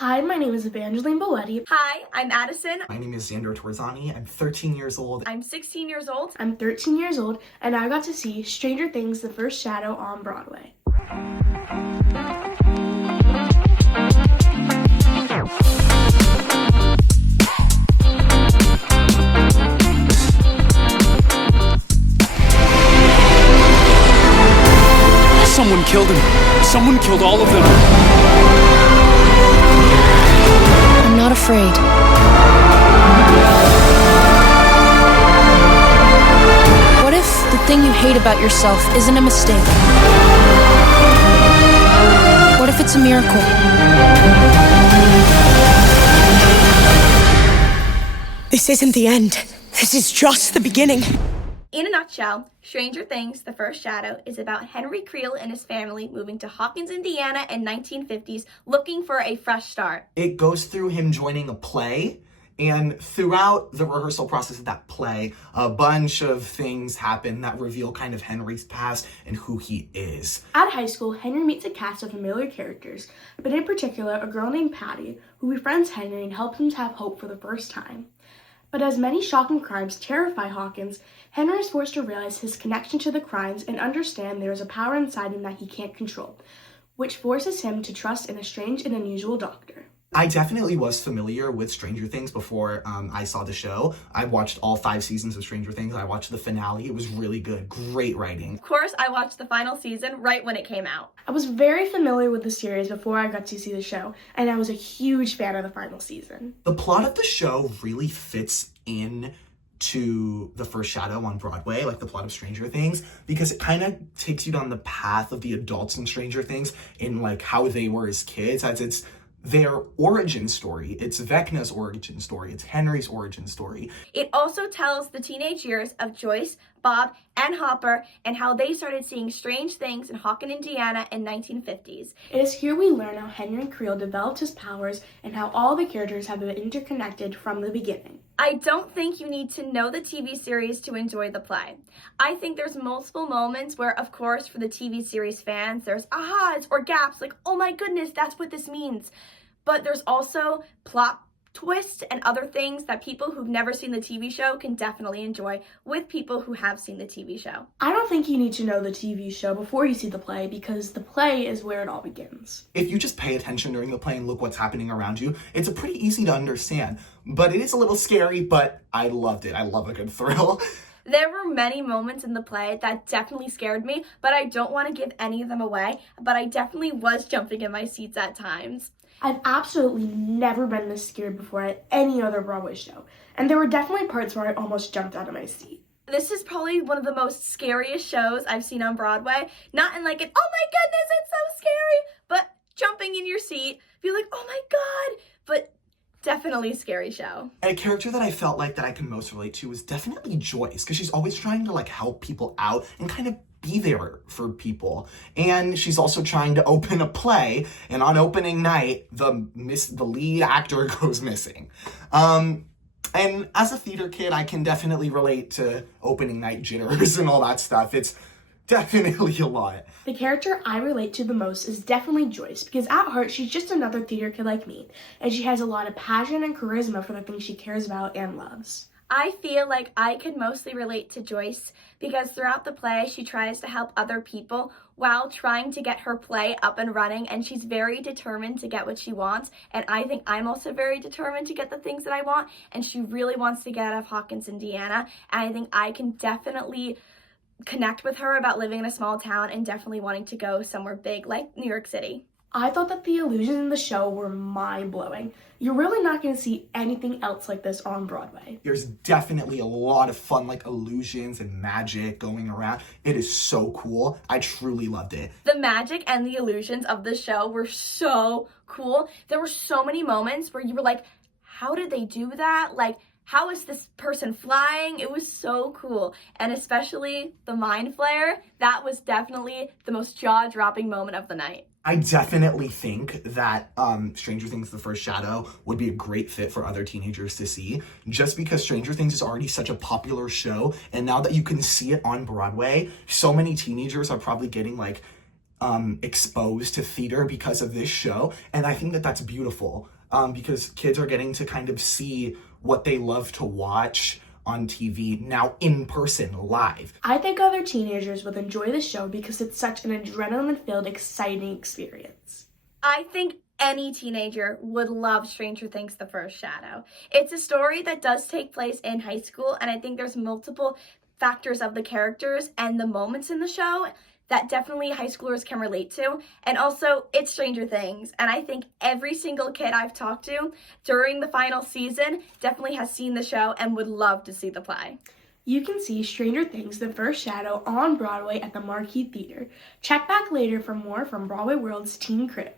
Hi, my name is Evangeline. Hi, I'm Addison. My name is Zander. I'm 13 years old. I'm 16 years old. I'm 13 years old, and I got to see Stranger Things: The First Shadow on Broadway. Someone killed him. Someone killed all of them. I'm not afraid. What if the thing you hate about yourself isn't a mistake? What if it's a miracle? This isn't the end. This is just the beginning. In a nutshell, Stranger Things: The First Shadow is about Henry Creel and his family moving to Hawkins, Indiana in 1950s, looking for a fresh start. It goes through him joining a play, and throughout the rehearsal process of that play, a bunch of things happen that reveal kind of Henry's past and who he is. At high school, Henry meets a cast of familiar characters, but in particular, a girl named Patty, who befriends Henry and helps him to have hope for the first time. But as many shocking crimes terrify Hawkins, Henry is forced to realize his connection to the crimes and understand there is a power inside him that he can't control, which forces him to trust in a strange and unusual doctor. I definitely was familiar with Stranger Things before I saw the show. I watched all 5 seasons of Stranger Things. I watched the finale. It was really good. Great writing. Of course, I watched the final season right when it came out. I was very familiar with the series before I got to see the show, and I was a huge fan of the final season. The plot of the show really fits in to The First Shadow on Broadway, like the plot of Stranger Things, because it kind of takes you down the path of the adults in Stranger Things in like how they were as kids, as it's their origin story. It's Vecna's origin story. It's Henry's origin story. It also tells the teenage years of Joyce, Bob, and Hopper and how they started seeing strange things in Hawkins, Indiana in 1950s. It is here we learn how Henry Creel developed his powers and how all the characters have been interconnected from the beginning. I don't think you need to know the TV series to enjoy the play. I think there's multiple moments where, of course, for the TV series fans, there's ahas or gaps like, oh my goodness, that's what this means. But there's also plot twists and other things that people who've never seen the TV show can definitely enjoy with people who have seen the TV show. I don't think you need to know the TV show before you see the play, because the play is where it all begins. If you just pay attention during the play and look what's happening around you, it's a pretty easy to understand. But it is a little scary, but I loved it. I love a good thrill. There were many moments in the play that definitely scared me, but I don't want to give any of them away, but I definitely was jumping in my seats at times. I've absolutely never been this scared before at any other Broadway show, and there were definitely parts where I almost jumped out of my seat. This is probably one of the most scariest shows I've seen on Broadway. Not in like an, oh my goodness, it's so scary, but jumping in your seat, be like, oh my God, but definitely a scary show. A character that I felt like that I can most relate to was definitely Joyce, because she's always trying to like help people out and kind of be there for people. And she's also trying to open a play, and on opening night, the lead actor goes missing. And as a theater kid, I can definitely relate to opening night jitters and all that stuff. It's definitely a lot. The character I relate to the most is definitely Joyce, because at heart, she's just another theater kid like me, and she has a lot of passion and charisma for the things she cares about and loves. I feel like I can mostly relate to Joyce because throughout the play, she tries to help other people while trying to get her play up and running, and she's very determined to get what she wants, and I think I'm also very determined to get the things that I want, and she really wants to get out of Hawkins, Indiana, and I think I can definitely connect with her about living in a small town and definitely wanting to go somewhere big like New York City. I thought that the illusions in the show were mind-blowing. You're really not going to see anything else like this on Broadway. There's definitely a lot of fun, like illusions and magic going around. It is so cool. I truly loved it. The magic and the illusions of the show were so cool. There were so many moments where you were like, how did they do that? Like, how is this person flying? It was so cool. And especially the mind flare, that was definitely the most jaw-dropping moment of the night. I definitely think that Stranger Things: The First Shadow would be a great fit for other teenagers to see, just because Stranger Things is already such a popular show, and now that you can see it on Broadway, so many teenagers are probably getting like exposed to theater because of this show. And I think that that's beautiful, because kids are getting to kind of see what they love to watch on TV now in person, live. I think other teenagers would enjoy the show because it's such an adrenaline-filled, exciting experience. I think any teenager would love Stranger Things: The First Shadow. It's a story that does take place in high school, and I think there's multiple factors of the characters and the moments in the show that definitely high schoolers can relate to. And also, it's Stranger Things, and I think every single kid I've talked to during the final season definitely has seen the show and would love to see the play. You can see Stranger Things: The First Shadow on Broadway at the Marquis Theater. Check back later for more from BroadwayWorld's Teen Critics.